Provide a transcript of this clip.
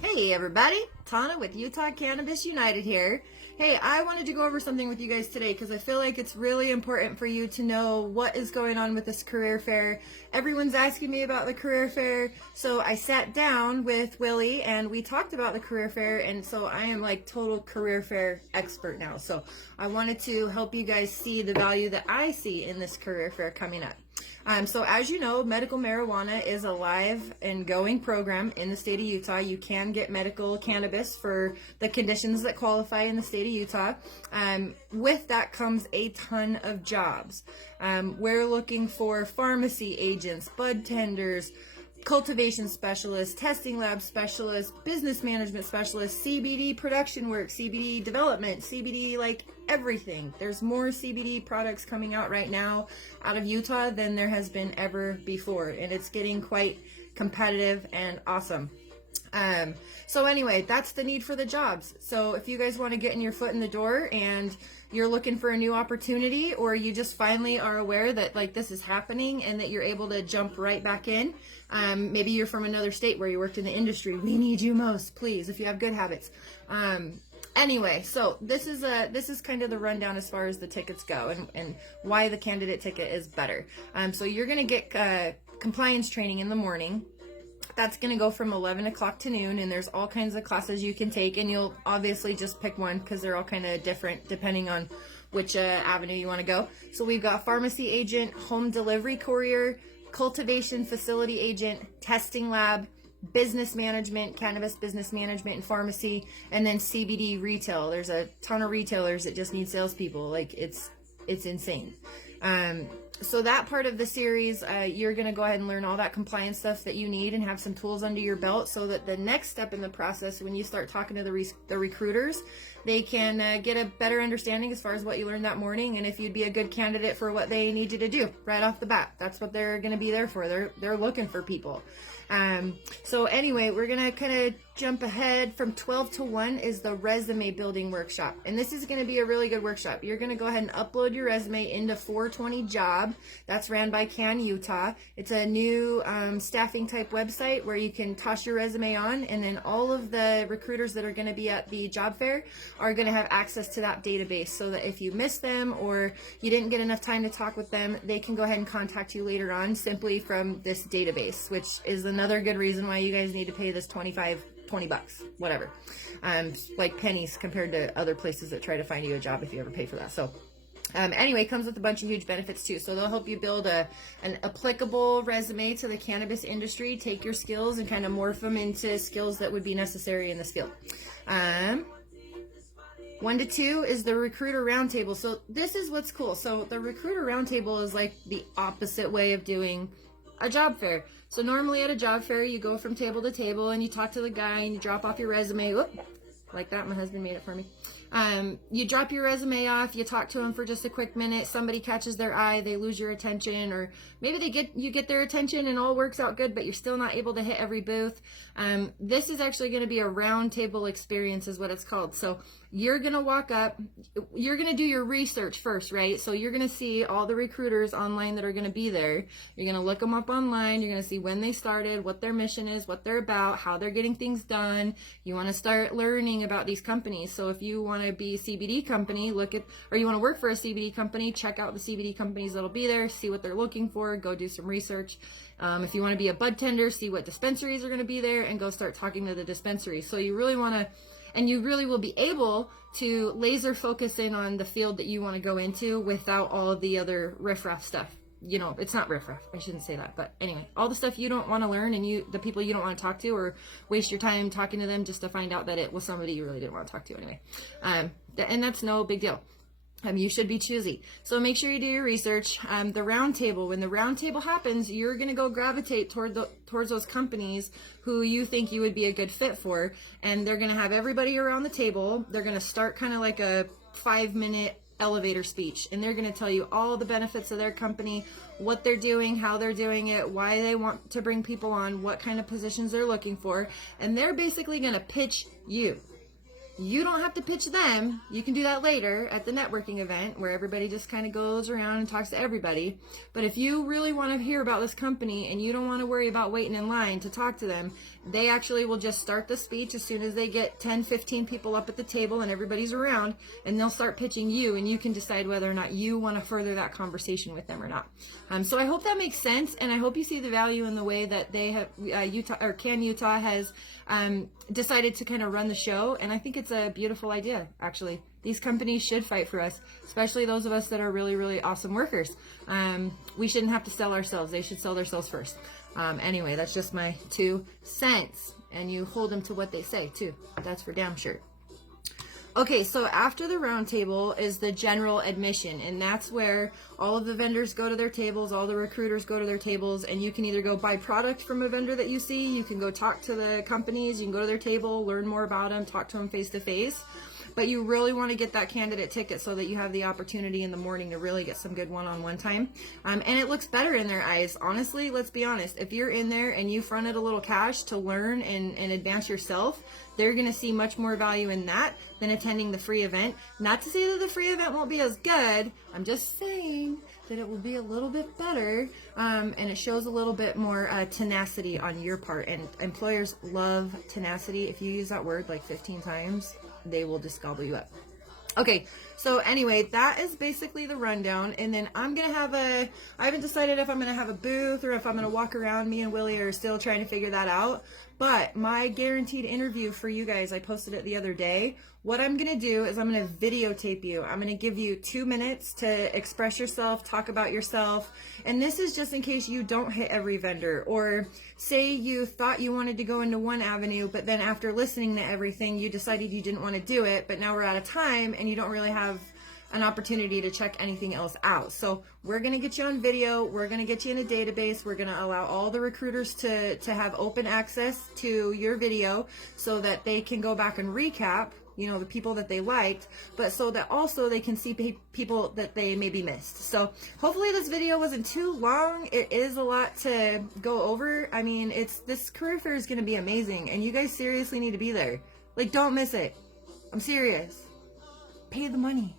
Hey everybody, Tana with Utah Cannabis United here. Hey, I wanted to go over something with you guys today because I feel like it's really important for you to know what is going on with this career fair. Everyone's asking me about the career fair, so I sat down with Willie and we talked about the career fair, and so I am like total career fair expert now. So I wanted to help you guys see the value that I see in this career fair coming up. So as you know, medical marijuana is a live and going program in the state of Utah. You can get medical cannabis for the conditions that qualify in the state of Utah. With that comes a ton of jobs. We're looking for pharmacy agents, bud tenders, cultivation specialists, testing lab specialists, business management specialists, CBD production work, CBD development, CBD like everything. There's more CBD products coming out right now out of Utah than there has been ever before, and it's getting quite competitive and awesome. So anyway, that's the need for the jobs. So if you guys want to get in your foot in the door and you're looking for a new opportunity, or you just finally are aware that like this is happening and that you're able to jump right back in, maybe you're from another state where you worked in the industry, we need you most, please, if you have good habits. Anyway, so this is kind of the rundown as far as the tickets go, and why the candidate ticket is better. So you're going to get compliance training in the morning. That's going to go from 11 o'clock to noon, and there's all kinds of classes you can take, and you'll obviously just pick one because they're all kind of different depending on which avenue you want to go. So we've got pharmacy agent, home delivery courier, cultivation facility agent, testing lab, business management, cannabis business management and pharmacy, and then CBD retail. There's a ton of retailers that just need salespeople. Like it's insane. So that part of the series, you're going to go ahead and learn all that compliance stuff that you need and have some tools under your belt so that the next step in the process, when you start talking to the recruiters, they can get a better understanding as far as what you learned that morning and if you'd be a good candidate for what they need you to do right off the bat. That's what they're going to be there for. They're looking for people. So anyway, we're going to kind of jump ahead. From 12 to 1 is the resume building workshop. And this is going to be a really good workshop. You're going to go ahead and upload your resume into 420 Job. That's ran by Can Utah. It's a new staffing type website where you can toss your resume on, and then all of the recruiters that are going to be at the job fair are going to have access to that database, so that if you miss them or you didn't get enough time to talk with them, they can go ahead and contact you later on simply from this database, which is another good reason why you guys need to pay this $20 bucks, whatever. Like pennies compared to other places that try to find you a job if you ever pay for that. So anyway, it comes with a bunch of huge benefits too. So they'll help you build an applicable resume to the cannabis industry, take your skills and kind of morph them into skills that would be necessary in this field. 1 to 2 is the recruiter roundtable. So this is what's cool. So the recruiter roundtable is like the opposite way of doing a job fair. So normally at a job fair, you go from table to table and you talk to the guy and you drop off your resume. Whoop, like that, my husband made it for me. You drop your resume off, you talk to them for just a quick minute, somebody catches their eye, they lose your attention, or maybe you get their attention and all works out good, but you're still not able to hit every booth. This is actually going to be a round table experience is what it's called. So you're going to walk up, you're going to do your research first, right? So you're going to see all the recruiters online that are going to be there. You're going to look them up online. You're going to see when they started, what their mission is, what they're about, how they're getting things done. You want to start learning about these companies. So if you want to be a CBD company, or you want to work for a CBD company, check out the CBD companies that'll be there, see what they're looking for, go do some research. If you want to be a bud tender, see what dispensaries are going to be there and go start talking to the dispensaries. So you really want to, and you really will be able to laser focus in on the field that you want to go into without all of the other riffraff stuff. You know, it's not riffraff. I shouldn't say that. But anyway, all the stuff you don't want to learn and the people you don't want to talk to, or waste your time talking to them just to find out that it was somebody you really didn't want to talk to anyway. And that's no big deal. You should be choosy. So make sure you do your research. The round table, when the round table happens, you're going to go gravitate towards those companies who you think you would be a good fit for. And they're going to have everybody around the table. They're going to start kind of like a 5-minute elevator speech, and they're going to tell you all the benefits of their company, what they're doing, how they're doing it, why they want to bring people on, what kind of positions they're looking for. And they're basically going to pitch you. You don't have to pitch them. You can do that later at the networking event where everybody just kind of goes around and talks to everybody. But if you really want to hear about this company and you don't want to worry about waiting in line to talk to them, they actually will just start the speech as soon as they get 10, 15 people up at the table and everybody's around, and they'll start pitching you, and you can decide whether or not you want to further that conversation with them or not. So I hope that makes sense, and I hope you see the value in the way that they have Utah has decided to kind of run the show, and I think it's a beautiful idea, actually. These companies should fight for us, especially those of us that are really, really awesome workers. We shouldn't have to sell ourselves. They should sell themselves first. Anyway, that's just my 2 cents, and you hold them to what they say, too. That's for damn sure. Okay, so after the round table is the general admission, and that's where all of the vendors go to their tables, all the recruiters go to their tables, and you can either go buy product from a vendor that you see, you can go talk to the companies, you can go to their table, learn more about them, talk to them face to face. But you really want to get that candidate ticket so that you have the opportunity in the morning to really get some good one-on-one time. And it looks better in their eyes. Honestly, let's be honest. If you're in there and you fronted a little cash to learn and advance yourself, they're going to see much more value in that than attending the free event. Not to say that the free event won't be as good. I'm just saying that it will be a little bit better, and it shows a little bit more tenacity on your part. And employers love tenacity. If you use that word like 15 times, they will just gobble you up. Okay, so anyway, that is basically the rundown. And then I'm going to have I haven't decided if I'm going to have a booth or if I'm going to walk around. Me and Willie are still trying to figure that out. But my guaranteed interview for you guys, I posted it the other day. What I'm going to do is I'm going to videotape you. I'm going to give you 2 minutes to express yourself, talk about yourself. And this is just in case you don't hit every vendor, or say you thought you wanted to go into one avenue, but then after listening to everything, you decided you didn't want to do it, but now we're out of time and you don't really have an opportunity to check anything else out. So we're going to get you on video. We're going to get you in a database. We're going to allow all the recruiters to have open access to your video so that they can go back and recap, you know, the people that they liked, but so that also they can see people that they maybe missed. So hopefully this video wasn't too long. It is a lot to go over. I mean, this career fair is going to be amazing, and you guys seriously need to be there. Like, don't miss it. I'm serious. Pay the money.